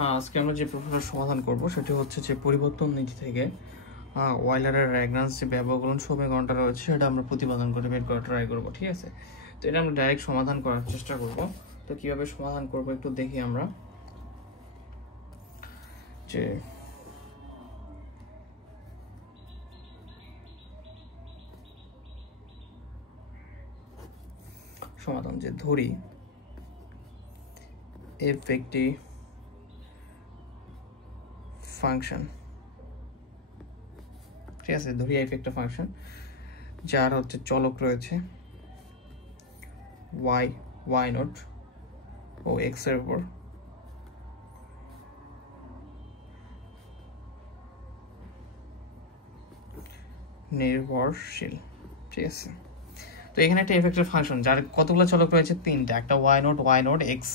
আজকে আমরা যে প্রশ্নটা সমাধান করব সেটি হচ্ছে যে পরিবর্তন নীতি থেকে ওয়েলারের ল্যাগ্রাঞ্জ যে ব্যবকলন সমীকরণটা রয়েছে সেটা আমরা প্রতিপাদন করে বের করার ট্রাই করব, ঠিক আছে। তো এটা আমরা ডাইরেক্ট সমাধান করার চেষ্টা করব। তো কিভাবে সমাধান করব একটু দেখি আমরা। যে সমাধান যে ধরি এফ একটি ফাংশন, ঠিক আছে, ধরি এফ একটা ফাংশন যার হচ্ছে চলক রয়েছে ওয়াই ওয়াই নট ও এক্স এর উপর নির্ভরশীল, ঠিক আছে। তো এখানে একটা এফ একটা ফাংশন যার কতগুলো চলক রয়েছে, তিনটা, একটা y nought x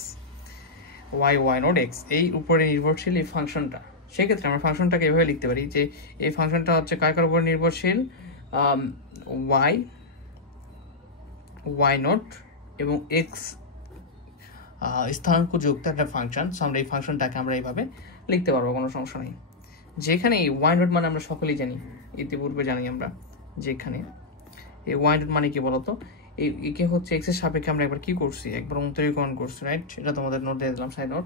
y nought x, এই উপরে নির্ভরশীল এই ফাংশনটা। সেক্ষেত্রে আমরা ফাংশনটাকে এভাবে লিখতে পারি যে এই ফাংশনটা হচ্ছে কার উপর নির্ভরশীল, ওয়াই নট এবং এক্স স্থানাঙ্ক যুক্ত একটা ফাংশন। আমরা এই ফাংশনটাকে আমরা এইভাবে লিখতে পারবো, কোনো সমস্যা নেই। যেখানে এই ওয়াই নট মানে আমরা সকলেই জানি, ইতিপূর্বে জানি আমরা, যেখানে এই ওয়াই নট মানে কি বলতো, একে হচ্ছে এক্স এর সাপেক্ষে আমরা একবার কি করছি, একবার অন্তরীকরণ করছি, রাইট। এটা তোমাদের নোট দিয়ে দিলাম, সাইড নোট।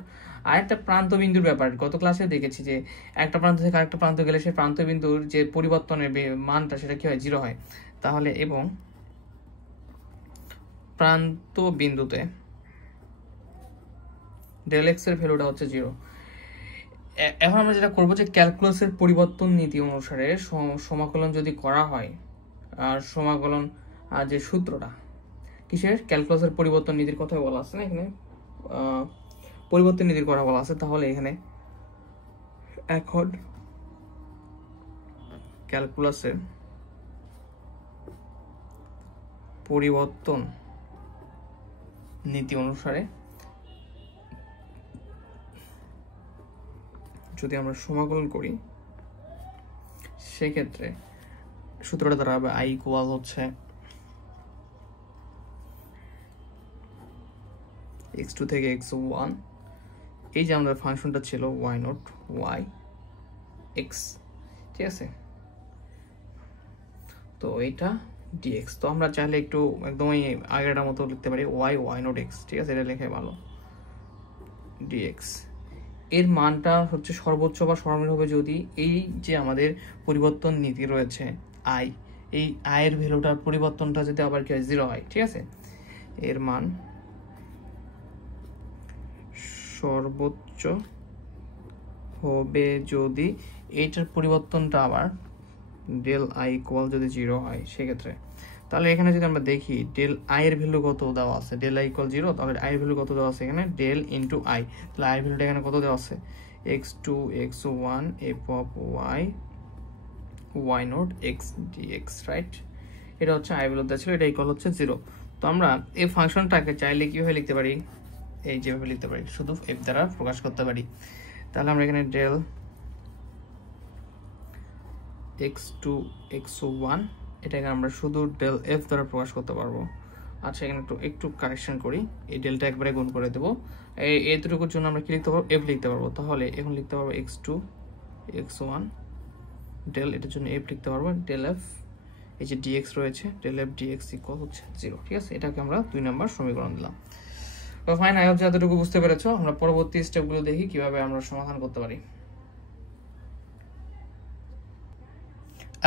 আর একটা প্রান্ত বিন্দুর ব্যাপার গত ক্লাসে দেখেছি যে একটা প্রান্ত থেকে আরেকটা প্রান্ত গেলে সেই প্রান্ত বিন্দুর যে পরিবর্তনের মানটা সেটা কি হয়, 0 হয়। তাহলে এবং প্রান্ত বিন্দুতে ডেল এক্স এর ভ্যালুটা হচ্ছে 0। এখন আমরা যেটা করবো যে ক্যালকুলাসের পরিবর্তন নীতি অনুসারে সমাকলন যদি করা হয়, আর সমাকলন যে সূত্রটা কিসের, ক্যালকুলাসের পরিবর্তন নীতির কথা বলা আছে না, এখানে পরিবর্তন নীতির কথা বলা আছে। তাহলে এখানে এখন ক্যালকুলাসের পরিবর্তন নীতি অনুসারে যদি আমরা সমাকলন করি সেক্ষেত্রে সূত্রটা দ্বারা হবে আই ইকুয়াল হচ্ছে x2 থেকে x1, এই যে আমাদের ফাংশনটা ছিল y নট y x, ঠিক আছে। তো এইটা dx, তো আমরা চাইলে একটু একদমই আগেরটার মতো লিখতে পারি y নট x, ঠিক আছে, এটা লেখে ভালো, dx এর মানটা হচ্ছে সর্বোচ্চ বা সর্বনিম্ন হবে যদি এই যে আমাদের পরিবর্তন নীতি রয়েছে i, এই i এর ভ্যালুটার পরিবর্তনটা যদি আবার কি হয়, 0 হয়, ঠিক আছে। এর মান সর্বোচ্চ হবে যদি এইটার পরিবর্তনটা আবার ডেল আই ইকুয়াল যদি 0 হয় সেক্ষেত্রে। তাহলে এখানে যদি আমরা দেখি ডেল আই এর ভ্যালু কত দেওয়া আছে, ডেল আই ইকুয়াল 0, তাহলে আই এর ভ্যালু কত দেওয়া আছে এখানে, ডেল ইন্টু আই। তাহলে আই এর ভ্যালুটা এখানে কত দেওয়া আছে, x2 x1 f of y not x dx, right. এটা হচ্ছে আই ভ্যালু দেওয়া ছিল, এটা ইকুয়াল হচ্ছে 0। তো আমরা এই ফাংশনটাকে চাইলে কিভাবে লিখতে পারি, এই যেভাবে লিখতে পারি, শুধু f দ্বারা প্রকাশ করতে পারি। তাহলে আমরা এখানে ডেল x2 x1 এটাকে আমরা শুধু ডেল f দ্বারা প্রকাশ করতে পারবো। আচ্ছা, এখানে একটু কারেকশন করি, এই ডেলটা একবারে গুণ করে দেবো। এইটুকুর জন্য আমরা কি লিখতে পারবো, f লিখতে পারবো। তাহলে এখন লিখতে পারবো x2 x1 ডেল, এটার জন্য f লিখতে পারবো, ডেল f এই যে dx রয়েছে, ডেল f dx ইকুয়াল হচ্ছে 0, ঠিক আছে। এটাকে আমরা 2 নম্বর সমীকরণ দিলাম। তো ফাইন, আই হোপ যতটুকু বুঝতে পেরেছো। আমরা পরবর্তী স্টেপগুলো দেখি কিভাবে আমরা সমাধান করতে পারি।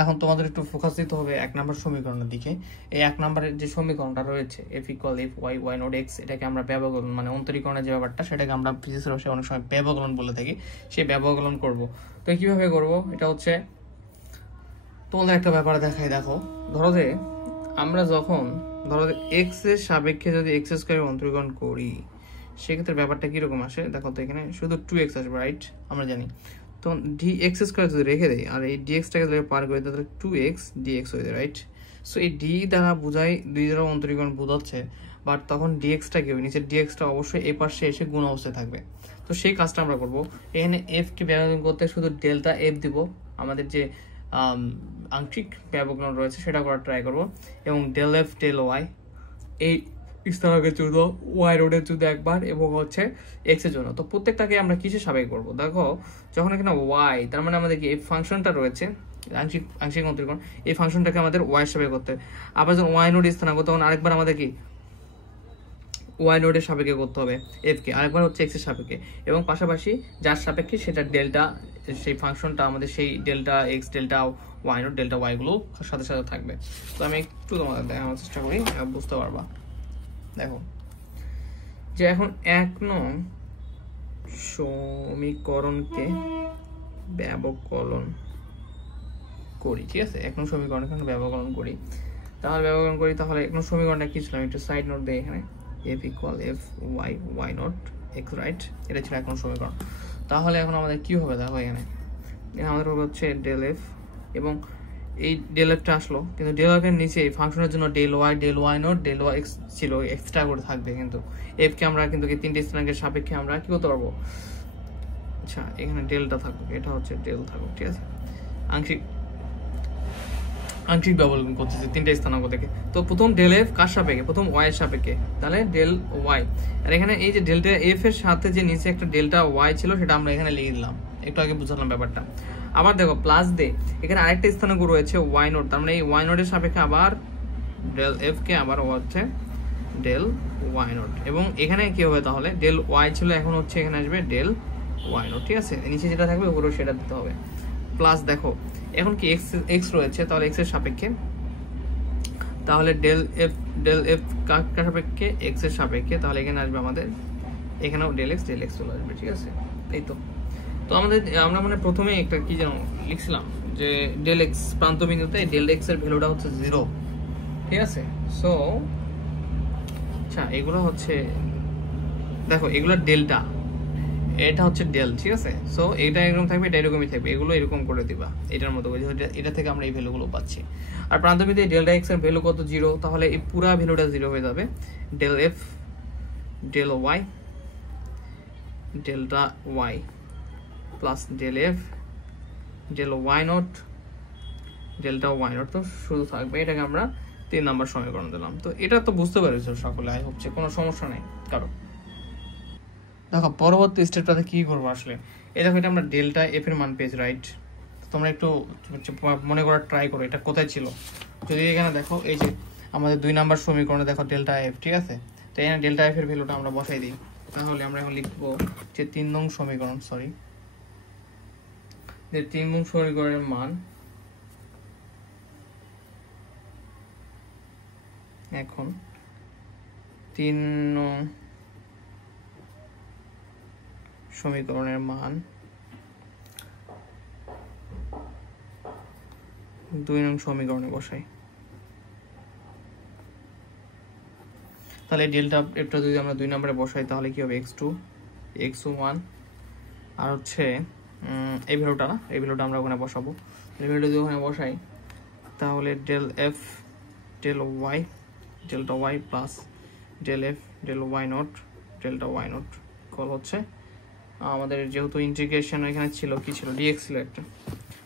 এখন তোমাদের একটু ফোকাস দিতে হবে 1 নম্বর সমীকরণের দিকে। এই 1 নম্বরের যে সমীকরণটা রয়েছে f equal f y not x, এটাকে আমরা ব্যবকলন মানে অন্তরীকরণের যে ব্যাপারটা সেটাকে আমরা ফিজিক্সের ভাষায় অনেক সময় ব্যবকলন বলে থাকি, সেই ব্যবকলন করব। তো কিভাবে করব, এটা হচ্ছে তোমাদের একটা ব্যাপার দেখাই, দেখো। ধরো যে আমরা যখন x এর সাপেক্ষে যদি x স্কয়ার অন্তরীকরণ করি সেক্ষেত্রে ব্যাপারটা কিরকম আসে দেখো। তো এখানে শুধু 2x আসবে, রাইট, আমরা জানি। তো dx স্কয়ার যদি রেখে দেই আর এই dxটাকে যদি পার করে তাহলে 2x dx হয়ে যায়, রাইট। সো এই d দ্বারা বোঝায় 2 দ্বারা অন্তরীকরণ বোঝাচ্ছে, বাট তখন dxটা কি হবে, নিচের dxটা অবশ্যই এই পাশে এসে গুণ অবস্থায় থাকবে। তো সেই কাজটা আমরা করব। এখানে f কে ব্যবহার করতে শুধু ডেল্টা f দিব, আমাদের যে আংশিক ব্যবকলন রয়েছে সেটা করার ট্রাই করব, এবং ডেল f ডেল y এই স্থানাঙ্কের জন্য, ওয়াই নোডের জন্য একবার, এবং হচ্ছে এক্স এর জন্য। তো প্রত্যেকটাকে আমরা কিসে সাবেক করবো? দেখো যখন এখানে ওয়াই, তার মানে আমাদের কি এই ফাংশনটা রয়েছে আংশিক অন্তরীকরণ, এই ফাংশনটাকে আমাদের ওয়াই সাবেক করতে হবে। আবার যখন ওয়াই নোড স্থানাঙ্ক, তখন আরেকবার আমাদের কি ওয়াই নোডের সাপেক্ষে করতে হবে এফ কে, আরেকবার হচ্ছে এক্স এর সাপেক্ষে, এবং পাশাপাশি যার সাপেক্ষে সেটা ডেল্টা, সেই ফাংশনটা আমাদের সেই delta x, delta y nought, delta y গুলো সাথে সাথে থাকবে। তো আমি একটু তোমাদের দেখানোর চেষ্টা করি, বুঝতে পারবা। দেখো যে এখন 1 নং সমীকরণকে ব্যবকলন করি, ঠিক আছে? 1 নং সমীকরণকে ব্যবকলন করি, তাহলে 1 নং সমীকরণটা কি ছিল? আমি একটু সাইড নোট দিই এখানে, f equal f y, y nought x, right? এটা ছিল 1 নং সমীকরণ। তাহলে এখন আমাদের কি হবে? দেখো এখানে আমাদের হবে হচ্ছে ডেল এফ, এবং এই ডেল এফটা আসলো, কিন্তু ডেল এফ এর নিচে এই ফাংশনের জন্য del y nought, del y x ছিল, এক্সট্রা করে থাকবে। কিন্তু এফ কে আমরা কিন্তু তিনটে স্থানাঙ্কের সাপেক্ষে আমরা কি করতে পারবো? আচ্ছা, এখানে ডেলটা থাকুক, এটা হচ্ছে ডেল থাকুক, ঠিক আছে? আংশিক ব্যবকলন করতেছে তিনটে স্থানাঙ্ক থেকে। তো প্রথম ডেল এফ কার সাপেক্ষে? প্রথম ওয়াই এর সাপেক্ষে, তাহলে ডেল ওয়াই। আর এখানে এই যে ডেল্টা এফ এর সাথে যে নিচে একটা ডেল্টা ওয়াই ছিল, সেটা আমরা এখানে লিখে দিলাম, একটু আগে বুঝলাম ব্যাপারটা। আবার দেখো প্লাস দে, এখানে আরেকটা স্থানাঙ্ক রয়েছে ওয়াই নোট, তার মানে এই ওয়াই নোটের সাপেক্ষে আবার ডেল এফ কে আবার হচ্ছে ডেল ওয়াই নোট, এবং এখানে কি হবে? তাহলে ডেল ওয়াই ছিল, এখন হচ্ছে এখানে আসবে ডেল ওয়াই নোট, ঠিক আছে? নিচে যেটা থাকবে উপরে সেটা দিতে হবে। প্লাস দেখো এখন কি এক্স রয়েছে, তাহলে এক্স এর সাপেক্ষে, তাহলে ডেল এফ কার সাপেক্ষে? এক্স এর সাপেক্ষে, তাহলে এখানে আসবে আমাদের, এখানেও ডেল এক্স চলে আসবে, ঠিক আছে? এই তো আমরা মানে প্রথমে একটা কি যেন লিখছিলাম যে ডেল এক্স প্রান্ত বিন্দুতে ডেল এক্স এর ভ্যালুটা হচ্ছে 0, ঠিক আছে? সো আচ্ছা, এগুলো হচ্ছে দেখো, এগুলো ডেল্টা, এটা হচ্ছে ডেল, ঠিক আছে? সো এটা এরকম থাকবে, এটা এরকমই থাকবে, এগুলো এরকম করে দিবা এটার মতো, এটা থেকে আমরা এই ভ্যালুগুলো পাচ্ছি। আর প্রান্তবিন্দুতে ডেল্টা এক্স এর ভ্যালু কত? 0, তাহলে এই পুরো ভ্যালুটা 0 হয়ে যাবে। Del f del y delta y plus del f del y nought delta y nought, তো শুধু থাকবে। এটাকে আমরা 3 নম্বর সমীকরণ দিলাম। তো এটা তো বুঝতে পেরেছো সকলে, আই হোপ, কোনো সমস্যা নেই কারো। দেখো পরবর্তী স্টেপটাতে কি করবো আসলে, এই দেখো এটা আমরা ডেল্টা এফ এর মান পেয়েছি, রাইট? তোমরা একটু মনে করার ট্রাই করো এটা কোথায় ছিল। যদি এখানে দেখো, এই যে আমাদের 2 নম্বর সমীকরণে দেখো ডেল্টা এফ, ঠিক আছে? তো এখানে ডেল্টা এফ এর ভ্যালুটা আমরা বসাই দিই, তাহলে আমরা এখন লিখবো যে 3 নং সমীকরণ, যে 3 নং সমীকরণের মান এখন 3 নং সমীকরণের মান 2 নং সমীকরণে বসাই। তাহলে ডেল্টা এফটা যদি আমরা 2 নম্বরে বসাই, তাহলে কি হবে? x2 x1, আর হচ্ছে এই ভ্যালুটা না, এই ভ্যালুটা আমরা ওখানে বসাবো। এই ভ্যালুটা যদি ওখানে বসাই, তাহলে del f del y delta y plus del f del y nought delta y nought কল হচ্ছে আমাদের, যেহেতু ইন্টিগ্রেশন এখানে ছিল, কি ছিল? ডিএক্স ছিল একটা,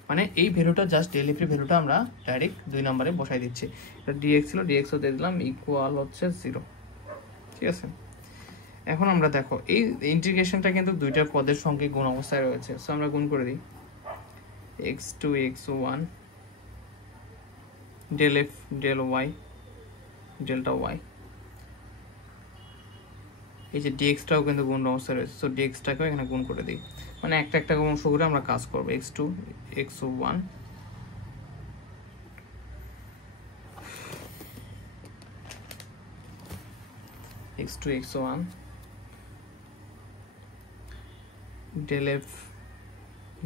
মানে এই ভ্যালুটা জাস্ট ডেল এফ এর ভ্যালুটা আমরা ডাইরেক্ট 2 নম্বরে বসাই দিচ্ছি। এটা ডিএক্স ছিল, ডিএক্স দিয়ে দিলাম ইকুয়াল হচ্ছে 0, ঠিক আছে? এখন আমরা দেখো এই ইন্টিগ্রেশনটা কিন্তু 2টা পদের সঙ্গে গুণ অবস্থায় রয়েছে, সো আমরা গুণ করে দিই। x2 x1 del f del y delta y, এই যে ডিএক্সটাও কিন্তু গুণ অবস্থায় রয়েছে, সো ডিএক্সটাকেও এখানে গুণ করে দিই, মানে একটা অংশ করে আমরা কাজ করবো। x2 x1 x2 x1 del f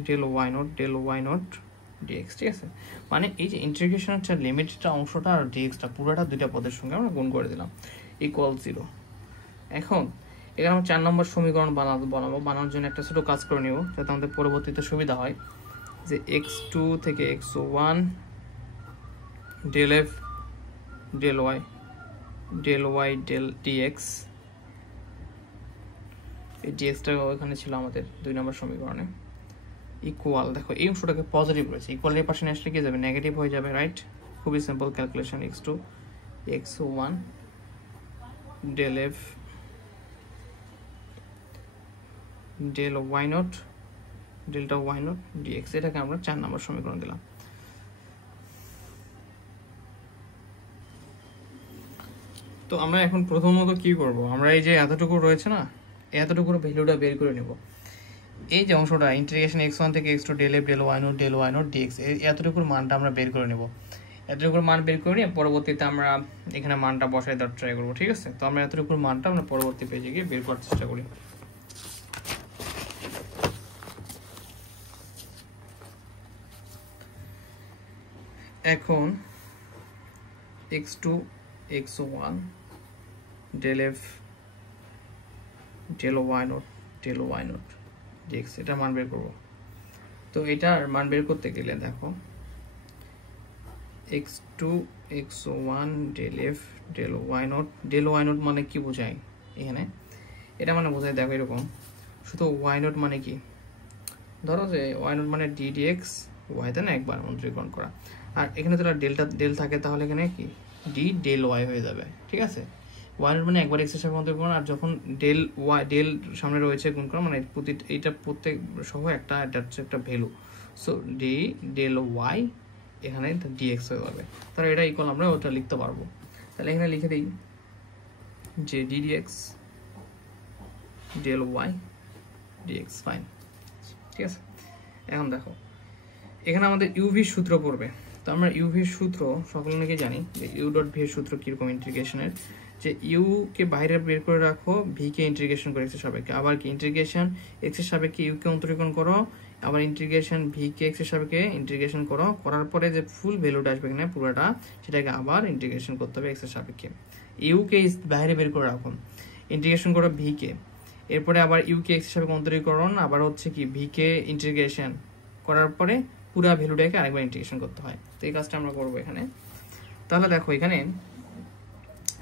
del y nought dx, ঠিক আছে? মানে এই যে ইন্টিগ্রেশন হচ্ছে লিমিটটা অংশটা আর dxটা পুরোটা 2টা পদের সঙ্গে আমরা গুণ করে দিলাম ইকুয়াল 0। এখন এখানে আমরা 4 নম্বর সমীকরণ বানানোর জন্য একটা ছোট কাজ করে নিব, যাতে আমাদের পরবর্তীতে সুবিধা হয়। যে x2 থেকে x1 del f del y del dx, এই dxটা এখানে ছিল আমাদের 2 নম্বর সমীকরণে, ইকুয়াল, দেখো এই অংশটাকে পজিটিভ রয়েছে, ইকুয়ালের পাশে আসলে কি যাবে? নেগেটিভ হয়ে যাবে, রাইট? খুবই simple calculation. x2 x1 del f del y not delta y not dx, এটাকে আমরা 4 নম্বর সমীকরণ দিলাম। তো আমরা এখন প্রথমত কি করব, আমরা এই যে এতটুকু রয়েছে না, এতটুকুর ভ্যালুটা বের করে নেব। এই যে অংশটা ইন্টিগ্রেশন x1 থেকে x2 del f del y not dx, এতটুকুর মানটা আমরা বের করে নেব। এতটুকুর মান বের করে নিয়ে পরবর্তীতে আমরা এখানে মানটা বসাই দেওয়ার ট্রাই করবো, ঠিক আছে? তো আমরা এতটুকুর মানটা আমরা পরবর্তী পেজে গিয়ে বের করার চেষ্টা করি। এখন x2 x1 del f del y not dx, এটা মান বের করব। তো এটার মান বের করতে গেলে দেখো x2 x1 del f del y not মানে কি বোঝায় এখানে? এটা মানে বোঝায় দেখো এরকম, শুধু y নট মানে কি, ধরো যে y নট মানে d dx y তে না একবার অন্তরীকরণ করা, আর এখানে যদি ডেল থাকে তাহলে এখানে কি d del y হয়ে যাবে, ঠিক আছে? y নট মানে একবার x এর সাথে অন্তরীকরণ, আর যখন ডেল সামনে রয়েছে গুণ করা, মানে এইটা প্রত্যেক সহ এটা হচ্ছে একটা value, so d del y এখানে dx হয়ে যাবে। তাহলে এটা ইকুয়াল আমরা ওটা লিখতে পারবো। তাহলে এখানে লিখে দিই যে d dx del y dx, fine, ঠিক আছে? এখন দেখো এখানে আমাদের ইউভি সূত্র পড়বে। তো আমরা ইউভির সূত্র সকলে নাকি জানি যে ইউ ডট ভি এর সূত্র কিরকম ইন্টিগ্রেশনের, যে ইউ কে বাইরে বের করে রাখো, ভি কে ইন্টিগ্রেশন করে এক্স এর সাপেক্ষে, আবার কি ইন্টিগ্রেশন এক্স এর সাপেক্ষে ইউ কে অন্তরীকরণ করো, আবার ইন্টিগ্রেশন ভি কে এক্স এর সাপেক্ষে ইন্টিগ্রেশন করো, করার পরে যে ফুল ভ্যালুটা আসবে এখানে পুরোটা, সেটাকে আবার ইন্টিগ্রেশন করতে হবে এক্স এর সাপেক্ষে। ইউ কে বাইরে বের করে রাখো, ইন্টিগ্রেশন করো ভি কে, এরপরে আবার ইউ কে এক্স এর সাপেক্ষে অন্তরীকরণ, আবার হচ্ছে কি ভি কে ইন্টিগ্রেশন করার পরে পুরা ভ্যালুটাকে আরেকবার ইন্টিগ্রেশন করতে হয়। তো এই কাজটা আমরা করবো এখানে। তাহলে দেখো এখানে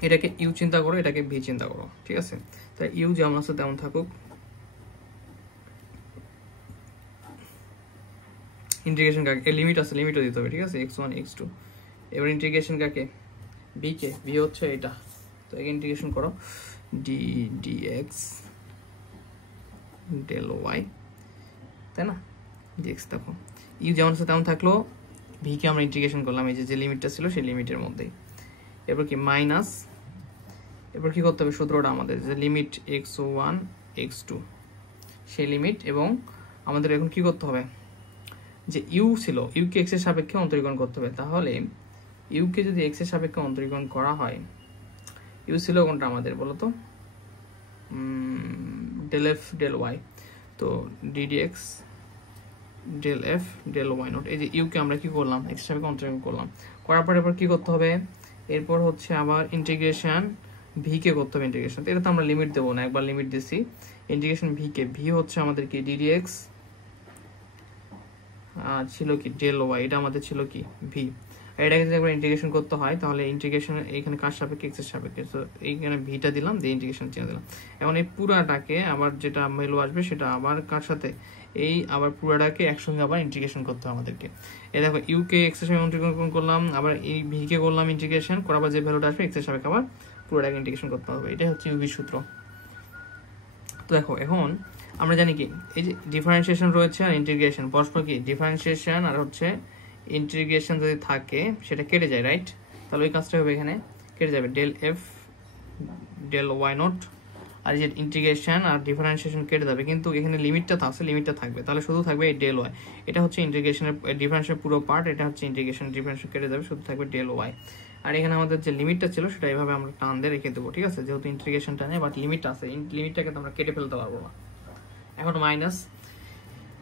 এটাকে ইউ চিন্তা করো, এটাকে ভি চিন্তা করো, ঠিক আছে? তাই ইউ যেমন আছে তেমন থাকুক, ইন্টিগ্রেশন কাকে লিমিট আছে, লিমিটও দিতে হবে, ঠিক আছে? x1 x2, এবার ইন্টিগ্রেশন কাকে ভি কে, ভি হচ্ছে এটা, তো এখানে ইন্টিগ্রেশন করো d dx del y, তাই না? dx দেখো ইউ যেমন আছে তেমন থাকলো, ভি কে আমরা ইন্টিগ্রেশন করলাম এই যে লিমিটটা ছিল সেই লিমিটের মধ্যেই, এবার কি মাইনাস, এবার কি করতে হবে সূত্রটা আমাদের যে লিমিট x1 x2 সেই লিমিট, এবং আমাদের এখন কি করতে হবে যে ইউ ছিল ইউ কে এক্স এর সাপেক্ষে অন্তরীকরণ করতে হবে। তাহলে ইউ কে যদি এক্স এর সাপেক্ষে অন্তরীকরণ করা হয়, ইউ ছিল কোনটা আমাদের বলো তো, del f del y, তো d dx del f del y not, এই যে ইউ কে আমরা কি করলাম এক্স এর সাপেক্ষে অন্তরীকরণ করলাম, করার পর এবার কি করতে হবে, এরপর হচ্ছে আবার ইন্টিগ্রেশন ভি কে করতে হবে ইন্টিগ্রেশন। এটা তো আমরা লিমিট দেবো না, একবার লিমিট দিছি, ইন্টিগ্রেশন ভি কে, ভি হচ্ছে আমাদের কি d dx ছিল কি del y, এটা আমাদের ছিল কি ভি, এটাকে যদি একবার ইন্টিগ্রেশন করতে হয় তাহলে ইন্টিগ্রেশন এখানে কার সাপেক্ষে এক্স এর সাপেক্ষে, তো এইখানে ভিটা দিলাম, দিয়ে ইন্টিগ্রেশন চিহ্ন দিলাম। এখন এই পুরাটাকে আবার যেটা ভ্যালু আসবে সেটা আবার কার সাথে, এই আবার পুরাটাকে একসঙ্গে আবার ইন্টিগ্রেশন করতে হবে আমাদেরকে। এই দেখো ইউ কে এক্স এর সাপেক্ষে ইন্টিগ্রেশন করলাম, আবার এই ভি কে করলাম ইন্টিগ্রেশন, করার পর যে ভ্যালুটা আসবে এক্স এর সাপেক্ষে আবার পুরাটাকে ইন্টিগ্রেশন করতে হবে, এটাই হচ্ছে ইউভি সূত্র। তো দেখো এখন আমরা জানি কি এই যে ডিফারেন্সিয়েশন রয়েছে আর ইন্টিগ্রেশন, পরস্পর কি ডিফারেন্সিয়েশন আর হচ্ছে ইন্টিগ্রেশন যদি থাকে সেটা কেটে যায়, রাইট? তাহলে ওই কাজটা হবে এখানে কেটে যাবে del f del y not, আর যে ইন্টিগ্রেশন আর ডিফারেন্সিয়েশন কেটে যাবে, কিন্তু এখানে লিমিটটা আছে, লিমিটটা থাকবে, তাহলে শুধু থাকবে এই del y, এটা হচ্ছে ইন্টিগ্রেশনের ডিফারেন্সের পুরো পার্ট, এটা হচ্ছে ইন্টিগ্রেশন, ডিফারেন্স কেটে যাবে, শুধু থাকবে del y। আর এখানে আমাদের যে লিমিটটা ছিল সেটা এইভাবে আমরা টান দিয়ে রেখে দেবো, ঠিক আছে? যেহেতু ইন্টিগ্রেশন টানে বাট লিমিট আছে, লিমিটটাকে তো আমরা কেটে ফেলতে পারবো না। এখন মাইনাস,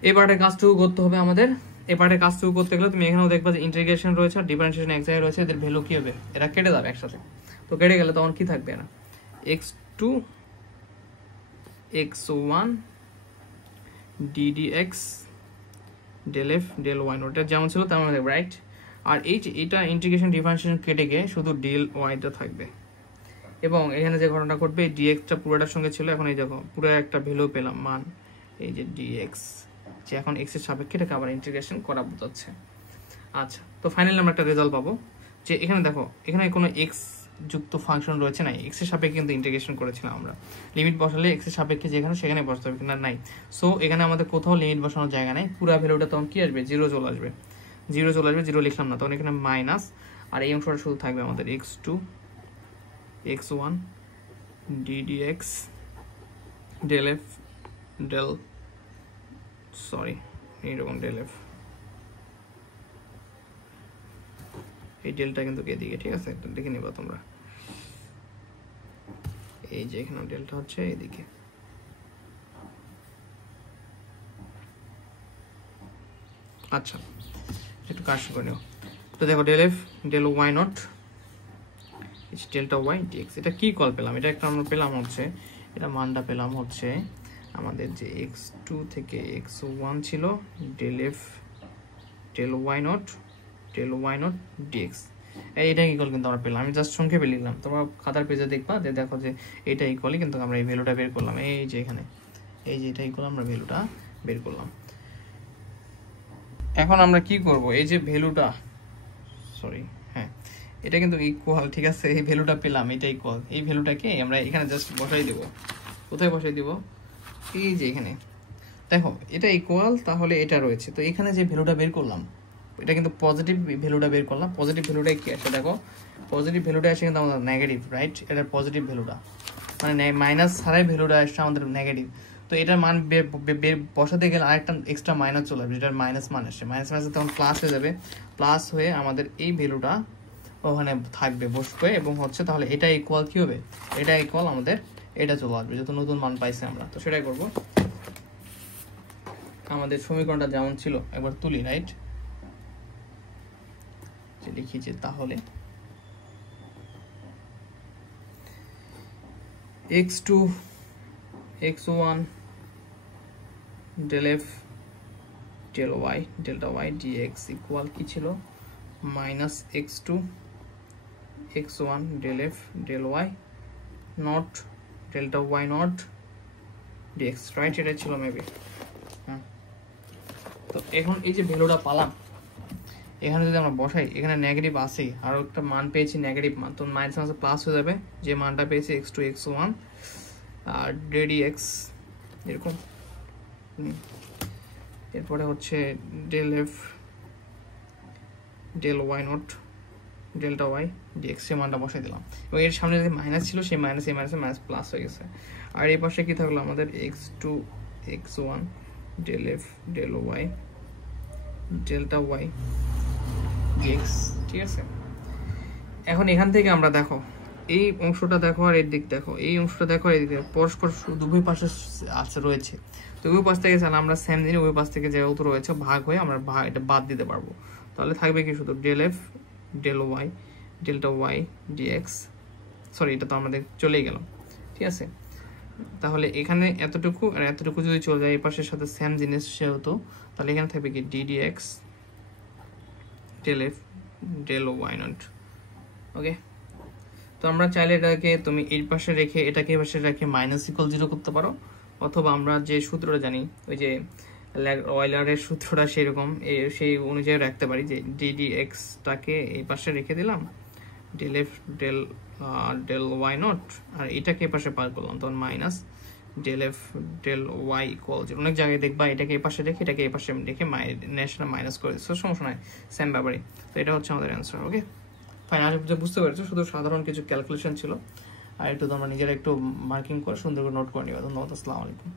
এই পার্টের কাজটুকু করতে হবে আমাদের। এই পার্টের কাজটুকু করতে গেলে তুমি এখানেও দেখবা যে ইন্টিগ্রেশন রয়েছে আর ডিফারেন্সিয়েশন এক জায়গায় রয়েছে, এদের ভ্যালু কি হবে, এরা কেটে যাবে একসাথে। তো কেটে গেলে তখন কি থাকবে, না x2 x1 d dx del f del y not, এটা যেমন ছিল তেমন থাকবে, রাইট? আর এই যে এটা ইন্টিগ্রেশন ডিফারেন্সিয়েশন কেটে গিয়ে শুধু del y টা থাকবে, এবং এখানে যে ঘটনা ঘটবে dx টা পুরোটার সঙ্গে ছিল, এখন এই দেখো পুরো একটা ভ্যালু পেলাম মান, এই যে dx, যে এখন x এর সাপেক্ষে এটাকে আবার ইন্টিগ্রেশন করা বোঝাচ্ছে। আচ্ছা, তো ফাইনালি আমরা একটা রেজাল্ট পাবো যে এখানে দেখো এখানে কোনো x যুক্ত ফাংশন রয়েছে না, এক্স এর সাপেক্ষে কিন্তু ইন্টিগ্রেশন করেছিলাম আমরা। লিমিট বসালে এক্স এর সাপেক্ষে যেখানে সেখানে বসাতে হবে, কিনা নাই। সো এখানে আমাদের কোথাও লিমিট বসানোর জায়গা নাই, পুরো ভ্যালুটা তখন কি আসবে, 0 চলে আসবে, 0 চলে আসবে, 0 লিখলাম না, তখন এখানে মাইনাস, আর এই অংশটা শুধু থাকবে আমাদের x2 x1 ddx del f del sorry এইরকম del f, এই ডেলটা কিন্তু এদিকে, ঠিক আছে, এটা দেখে নিবা তোমরা, এই যে এখানে ডেলটা হচ্ছে এদিকে। আচ্ছা একটু কাজ করে নিও। তো দেখো del f del y not delta y dx, এটা কি কল পেলাম, এটা একটা আমরা পেলাম হচ্ছে, এটা মানটা পেলাম হচ্ছে আমাদের যে x2 থেকে x1 ছিল del f del y not dx, এইটা ইকুয়াল কিন্তু আমরা পেলাম। আমি জাস্ট সংক্ষেপে লিখলাম, তোমরা খাতার পেজে দেখবা যে দেখো যে এটা ইকুয়ালই কিন্তু আমরা এই ভ্যালুটা বের করলাম, এই যে এখানে এই যে এটা ইকুয়াল আমরা ভ্যালুটা বের করলাম। এখন আমরা কি করব, এই যে ভ্যালুটা, সরি হ্যাঁ এটা কিন্তু ইকুয়াল, ঠিক আছে, এই ভ্যালুটা পেলাম, এটা ইকুয়াল, এই ভ্যালুটাকে আমরা এখানে জাস্ট বসাই দেব। কোথায় বসাই দিব, এই যে এখানে দেখো এটা ইকুয়াল, তাহলে এটা রয়েছে, তো এখানে যে ভ্যালুটা বের করলাম এটা কিন্তু পজিটিভ ভ্যালুটা বের করলাম। পজিটিভ ভ্যালুটা কি আসে দেখো, পজিটিভ ভ্যালুটা আসে কিন্তু আমাদের নেগেটিভ, রাইট, এটা পজিটিভ ভ্যালুটা মানে মাইনাস ছাড়াই ভ্যালুটা আসছে আমাদের নেগেটিভ। তো এটার মান বসাতে গেলে আরেকটা এক্সট্রা মাইনাস চলে আসবে, যেটার মাইনাস মান আসছে, মাইনাস মাইনাস তখন প্লাস হয়ে যাবে, প্লাস হয়ে আমাদের এই ভ্যালুটা ওখানে থাকবে বসবে, এবং হচ্ছে তাহলে এটা ইকুয়াল কি হবে, এটা ইকুয়াল আমাদের এটা চলে আসবে, যত নতুন মান পাইছি আমরা। তো সেটাই করব, আমাদের সমীকরণটা যেমন ছিল একবার তুলি, রাইট, যে লিখেছি তাহলে x2 x1 del f del y delta y dx equal কি ছিল, minus x2 x1 del f del y not delta y not dx, right, এটা ছিল মেবি। তো এখন এই যে ভ্যালুটা পালাম, এখানে যদি আমরা বসাই, এখানে নেগেটিভ আছে, আর একটা মান পেয়েছি নেগেটিভ মান, তো মাইনাস মাইনাস প্লাস হয়ে যাবে, যে মানটা পেয়েছি x2 x1 আর dx এরকম, এরপরে হচ্ছে del f del y not delta y dx, সে মানটা বসাই দিলাম, এবং এর সামনে যে মাইনাস ছিল সেই মাইনাস এই মাইনাসে মাইনাস প্লাস হয়ে গেছে। আর এই পাশে কি থাকলো আমাদের x2 x1 del f del y delta y dx, ঠিক আছে। এখন এখান থেকে আমরা দেখো এই অংশটা দেখো আর এর দিক দেখো, এই অংশটা দেখো আর এই দিক, পরস্পর উভয় পাশে আছে রয়েছে, তো উভয় পাশ থেকে চাইলে আমরা সেম দিন উভয় পাশ থেকে যেহেতু রয়েছে ভাগ হয়ে আমরা এটা বাদ দিতে পারবো, তাহলে থাকবে কি শুধু del f del y delta y dx, sorry এটা তো আমাদের চলেই গেল, ঠিক আছে। তাহলে এখানে এতটুকু আর এতটুকু যদি চলে যায় এই পাশের সাথে সেম জিনিস সেহেতু, তাহলে এখানে থাকবে কি ddx del f del y not, okay. তো আমরা চাইলে এটাকে তুমি এই পাশে রেখে এটাকে এই পাশে রেখে মাইনাস ইকুয়াল 0 করতে পারো, অথবা আমরা যে সূত্রটা জানি ওই যে অয়েলারের সূত্রটা সেরকম সেই অনুযায়ী রাখতে পারি, যে ddx টাকে এই পাশে রেখে দিলাম, del f del y not, আর এটাকে এই পাশে পার করলাম, তখন minus del f del y equal 0। অনেক জায়গায় দেখবা এটাকে এই পাশে রেখে এটাকে এই পাশে রেখে মাইনাস করে দিচ্ছে, সমস্যা নাই, সেম ব্যাপারই। তো এটা হচ্ছে আমাদের অ্যান্সার, ওকে ফাইন। আর বুঝতে পেরেছো, শুধু সাধারণ কিছু ক্যালকুলেশন ছিল, আর একটু তোমরা নিজেরা একটু মার্কিং করে সুন্দর করে নোট করে নিবা। ধন্যবাদ, আসসালামু আলাইকুম।